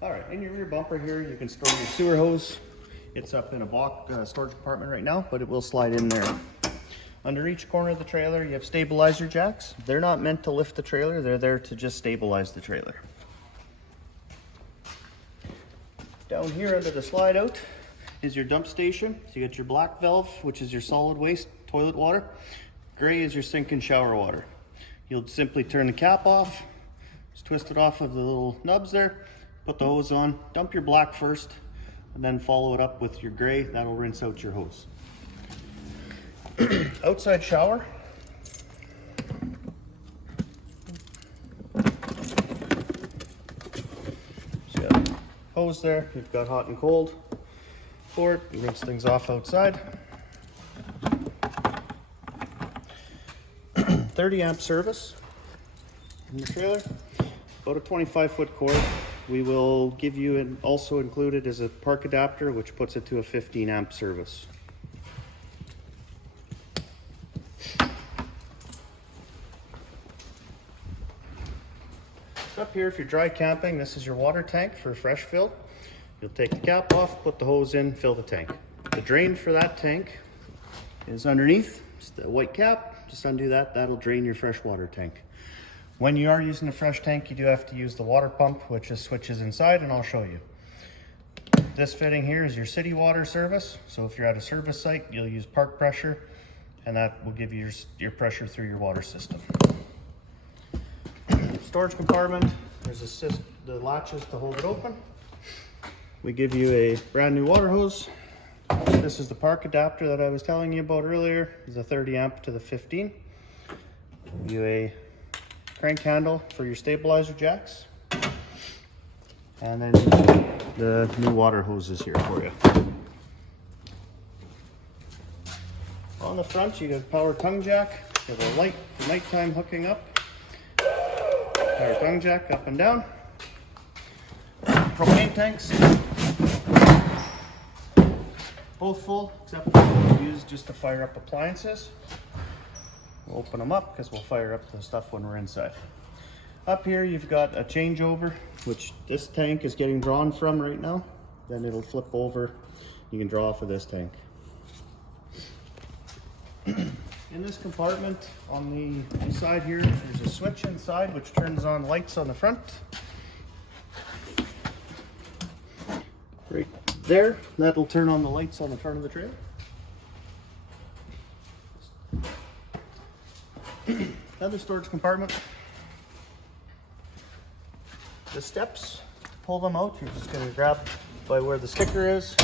All right, in your rear bumper here, you can store your sewer hose. It's up in a box storage compartment right now, but it will slide in there. Under each corner of the trailer, you have stabilizer jacks. They're not meant to lift the trailer, they're there to just stabilize the trailer. Down here under the slide out is your dump station. So you got your black valve, which is your solid waste toilet water. Gray is your sink and shower water. You'll simply turn the cap off, just twist it off of the little nubs there, put the hose on, dump your black first, and then follow it up with your gray. That'll rinse out your hose. Outside shower. So you got hose there, you've got hot and cold for it. You rinse things off outside. 30 amp service in the trailer, about a 25-foot cord. We will give you an also included as a park adapter, which puts it to a 15 amp service. Up here, if you're dry camping, this is your water tank for fresh fill. You'll take the cap off, put the hose in, fill the tank. The drain for that tank is underneath. It's the white cap. Just undo that, that'll drain your fresh water tank. When you are using a fresh tank, you do have to use the water pump, which is switches inside, and I'll show you. This fitting here is your city water service. So if you're at a service site, you'll use park pressure, and that will give you your pressure through your water system. Storage compartment, there's the latches to hold it open. We give you a brand new water hose. This is the park adapter that I was telling you about earlier. It's a 30 amp to the 15. Give you a crank handle for your stabilizer jacks. And then the new water hose is here for you. On the front, you have a power tongue jack. You have a light for nighttime hooking up. Power tongue jack up and down. Propane tanks. Both full, except for what we use just to fire up appliances. We'll open them up because we'll fire up the stuff when we're inside. Up here you've got a changeover, which this tank is getting drawn from right now. Then it'll flip over. You can draw off of this tank. In this compartment on the inside here, there's a switch inside which turns on lights on the front. Right there, that'll turn on the lights on the front of the trailer. Another storage compartment. The steps, pull them out. You're just going to grab by where the sticker is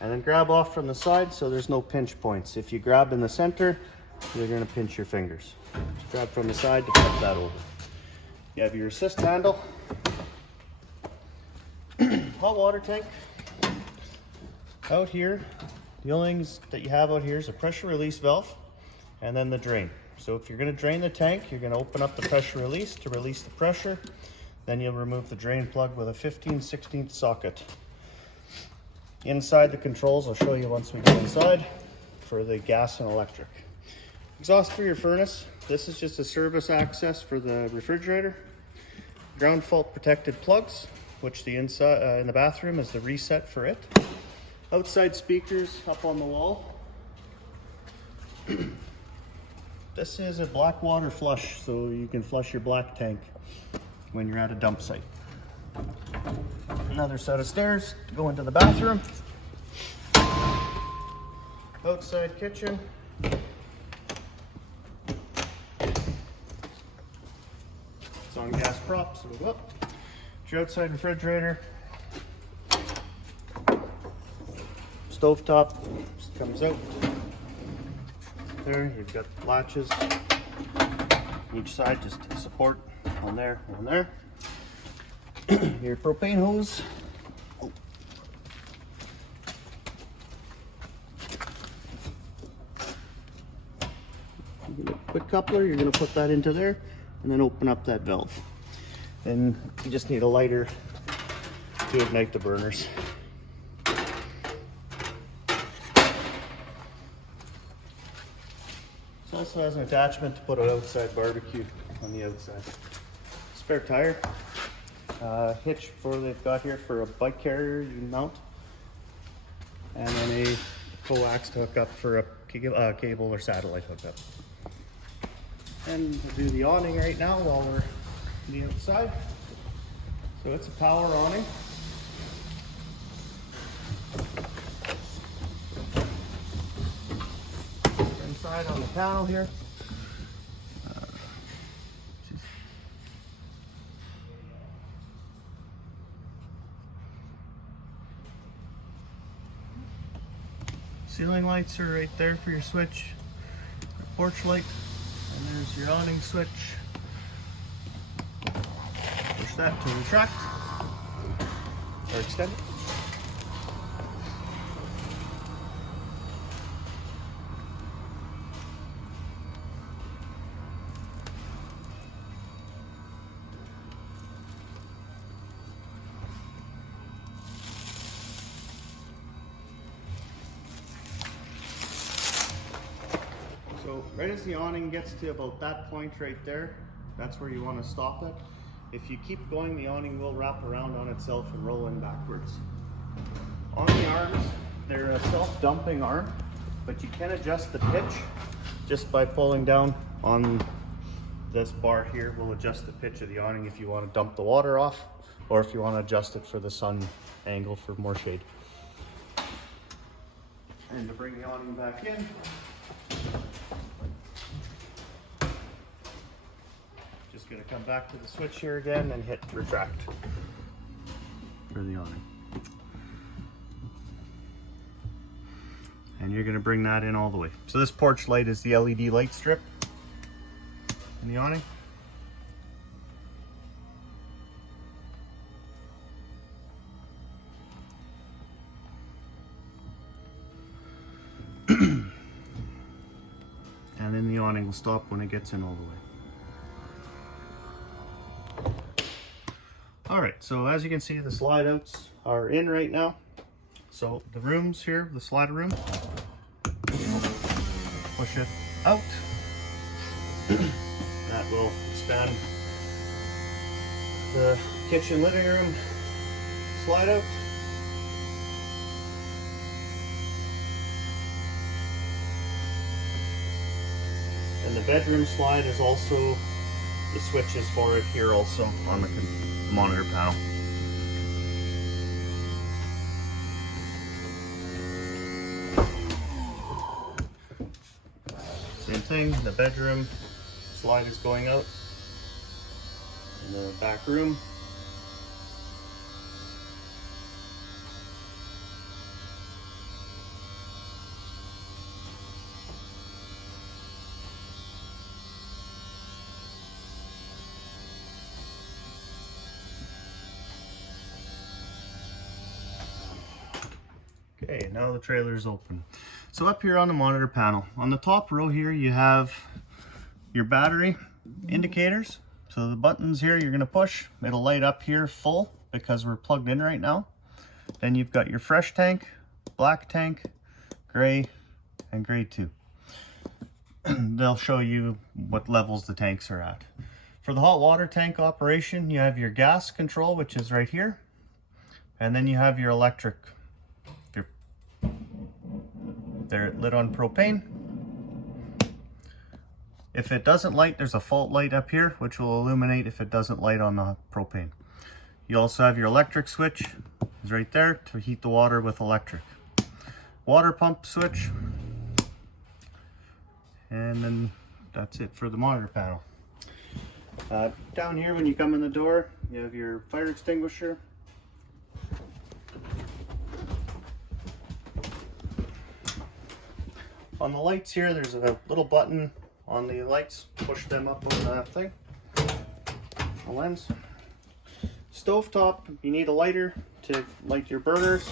and then grab off from the side so there's no pinch points. If you grab in the center, you're going to pinch your fingers. Just grab from the side to flip that over. You have your assist handle. Hot water tank. Out here, the only things that you have out here is a pressure release valve and then the drain. So if you're going to drain the tank, you're going to open up the pressure release to release the pressure. Then you'll remove the drain plug with a 15/16 socket. Inside the controls, I'll show you once we get inside, for the gas and electric. Exhaust for your furnace. This is just a service access for the refrigerator. Ground fault protected plugs, which the inside in the bathroom is the reset for it. Outside speakers up on the wall. This is a black water flush, so you can flush your black tank when you're at a dump site. Another set of stairs to go into the bathroom. Outside kitchen. It's on gas props, so we'll go up. Your outside refrigerator. Stovetop just comes out. There, you've got latches each side just to support on there, on there. Your propane hose. Quick coupler, you're going to put that into there and then open up that valve. And you just need a lighter to ignite the burners. It also has an attachment to put an outside barbecue on the outside. Spare tire. hitch they've got here for a bike carrier you mount, and then a coax to hook up for a cable or satellite hookup. And we'll do the awning right now while we're on the outside. So it's a power awning. Inside on the panel here. Ceiling lights are right there for your switch, porch light, and there's your awning switch. Push that to retract or extend it. So right as the awning gets to about that point right there, that's where you want to stop it. If you keep going, the awning will wrap around on itself and roll in backwards. On the arms, they're a self-dumping arm, but you can adjust the pitch just by pulling down on this bar here. Will adjust the pitch of the awning if you want to dump the water off, or if you want to adjust it for the sun angle for more shade. And to bring the awning back in, just going to come back to the switch here again and hit retract for the awning. And you're going to bring that in all the way. So this porch light is the LED light strip in the awning. And then the awning will stop when it gets in all the way. All right, so as you can see, the slide outs are in right now. So the rooms here, the slider room, push it out. That will expand the kitchen living room slide out. And the bedroom slide is also, the switches for it here also on the monitor panel. Same thing, the bedroom slide is going out. In the back room. Okay, now the trailer is open. So up here on the monitor panel, on the top row here, you have your battery indicators. So the buttons here you're gonna push, it'll light up here full because we're plugged in right now. Then you've got your fresh tank, black tank, gray, and gray 2. They'll show you what levels the tanks are at. For the hot water tank operation, you have your gas control, which is right here. And then you have your electric. They're lit on propane. If it doesn't light, there's a fault light up here, which will illuminate if it doesn't light on the propane. You also have your electric switch, is right there to heat the water with electric. Water pump switch. And then that's it for the monitor panel. Down here when you come in the door, you have your fire extinguisher. On the lights here, there's a little button on the lights. Push them up on that thing, the lens. Stovetop, you need a lighter to light your burners.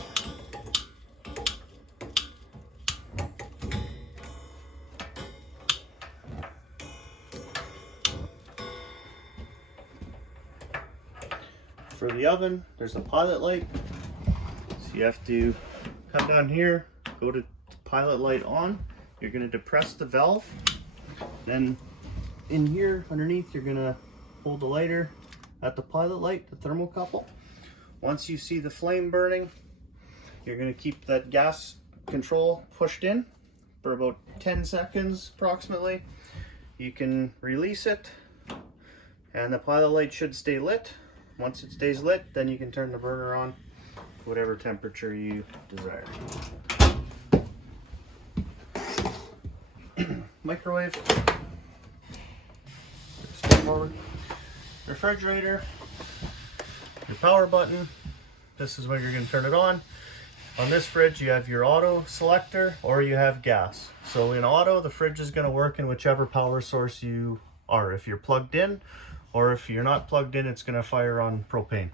For the oven, there's a pilot light. So you have to come down here, go to pilot light on. You're going to depress the valve. Then in here underneath, you're going to hold the lighter at the pilot light, the thermocouple. Once you see the flame burning, you're going to keep that gas control pushed in for about 10 seconds approximately. You can release it and the pilot light should stay lit. Once it stays lit, then you can turn the burner on to whatever temperature you desire. Microwave, refrigerator, your power button. This is when you're going to turn it on. On this fridge you have your auto selector or you have gas. So in auto, the fridge is going to work in whichever power source you are. If you're plugged in, or if you're not plugged in, it's going to fire on propane.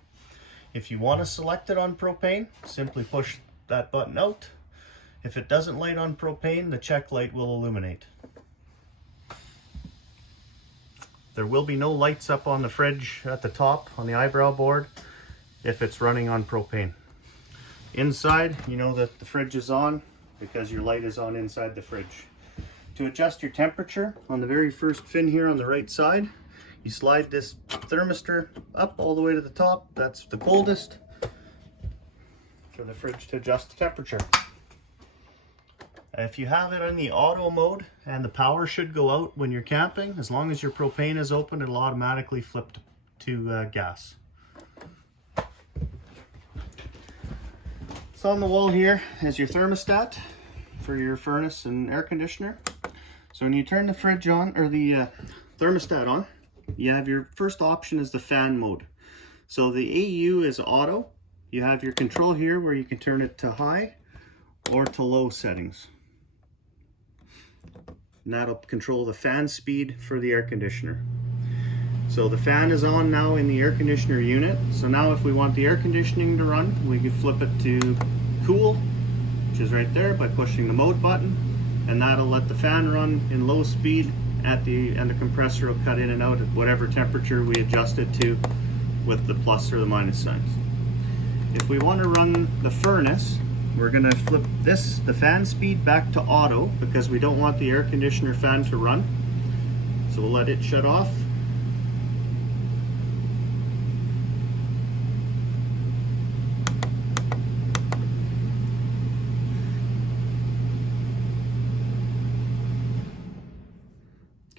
If you want to select it on propane, simply push that button out. If it doesn't light on propane, the check light will illuminate. There will be no lights up on the fridge at the top on the eyebrow board if it's running on propane. Inside, you know that the fridge is on because your light is on inside the fridge. To adjust your temperature, on the very first fin here on the right side, you slide this thermistor up all the way to the top. That's the coldest for the fridge to adjust the temperature. If you have it in the auto mode and the power should go out when you're camping, as long as your propane is open, it'll automatically flip to gas. So on the wall here is your thermostat for your furnace and air conditioner. So when you turn the fridge on, or the thermostat on, you have your first option is the fan mode. So the AU is auto. You have your control here where you can turn it to high or to low settings. And that'll control the fan speed for the air conditioner. So the fan is on now in the air conditioner unit. So now if we want the air conditioning to run, we can flip it to cool, which is right there, by pushing the mode button. And that'll let the fan run in low speed and the compressor will cut in and out at whatever temperature we adjust it to with the plus or the minus signs. If we want to run the furnace, we're going to flip the fan speed back to auto because we don't want the air conditioner fan to run. So we'll let it shut off.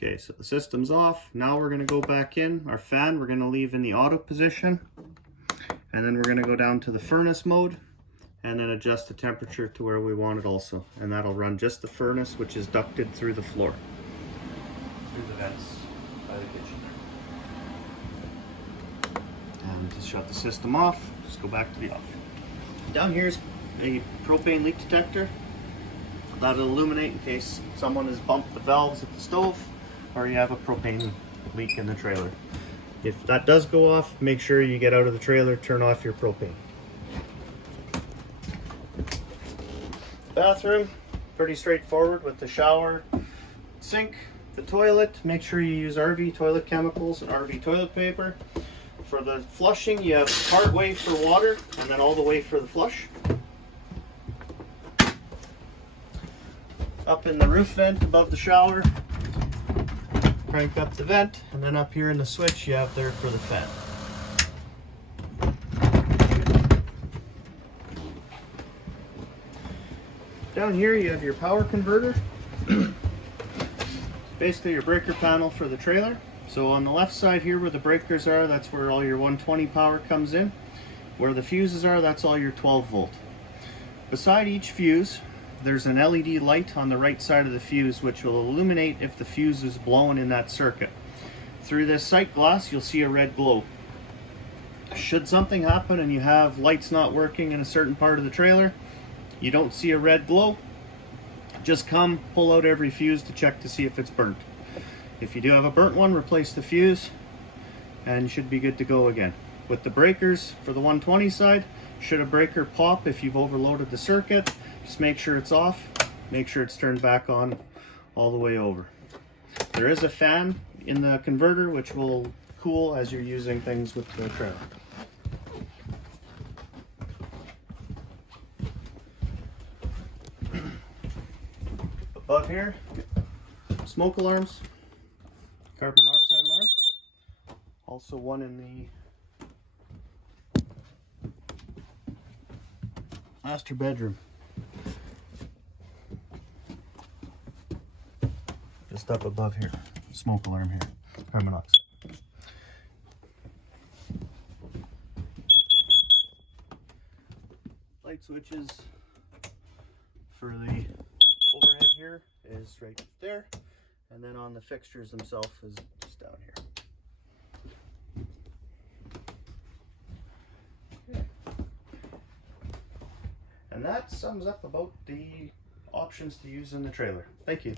Okay, so the system's off. Now we're going to go back in. Our fan, we're going to leave in the auto position. And then we're going to go down to the furnace mode and then adjust the temperature to where we want it also. And that'll run just the furnace, which is ducted through the floor, through the vents by the kitchen. And to shut the system off, just go back to the off. Down here is a propane leak detector. That'll illuminate in case someone has bumped the valves at the stove or you have a propane leak in the trailer. If that does go off, make sure you get out of the trailer, turn off your propane. Bathroom, pretty straightforward with the shower, sink, the toilet. Make sure you use RV toilet chemicals and RV toilet paper. For the flushing, you have part way for water and then all the way for the flush. Up in the roof vent above the shower, crank up the vent, and then up here in the switch you have there for the fan. Down here you have your power converter. Basically your breaker panel for the trailer. So on the left side here where the breakers are, that's where all your 120 power comes in. Where the fuses are, that's all your 12 volt. Beside each fuse, there's an LED light on the right side of the fuse which will illuminate if the fuse is blown in that circuit. Through this sight glass you'll see a red glow. Should something happen and you have lights not working in a certain part of the trailer, you don't see a red glow, just come pull out every fuse to check to see if it's burnt. If you do have a burnt one, replace the fuse and you should be good to go again. With the breakers for the 120 side, should a breaker pop if you've overloaded the circuit, just make sure it's off, make sure it's turned back on all the way over. There is a fan in the converter which will cool as you're using things with the trailer. Above here, smoke alarms, carbon monoxide alarm, also one in the Master bedroom. Just up above here. Smoke alarm here. Carbon monoxide. Light switches for the overhead here is right there, and then on the fixtures themselves is just down here. Okay. And that sums up about the options to use in the trailer. Thank you.